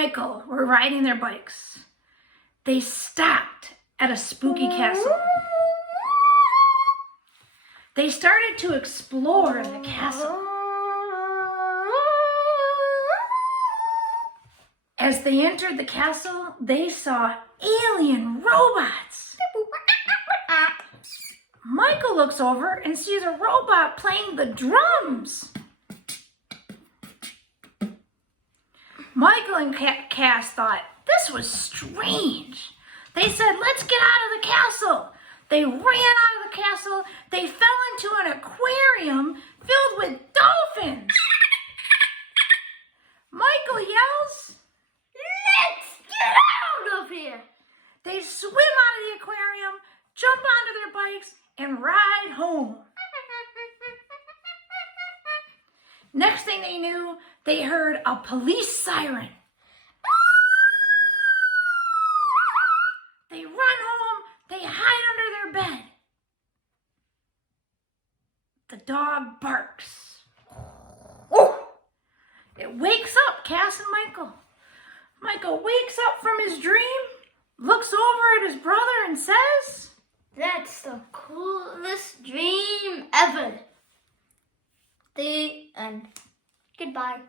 Michael were riding their bikes. They stopped at a spooky castle. They started to explore the castle. As they entered the castle, they saw alien robots. Michael looks over and sees a robot playing the drums. Michael and Cass thought this was strange. They said, "Let's get out of the castle." They ran out of the castle. They fell into an aquarium filled with dolphins. Michael yells, "Let's get out of here!" They swim out of the aquarium, jump onto their bikes, and ride home. Next thing they knew, they heard a police siren. They run home, they hide under their bed. The dog barks. It wakes up Cass and Michael. Michael wakes up from his dream, looks over at his brother and says, "That's the coolest dream ever." The end. Goodbye.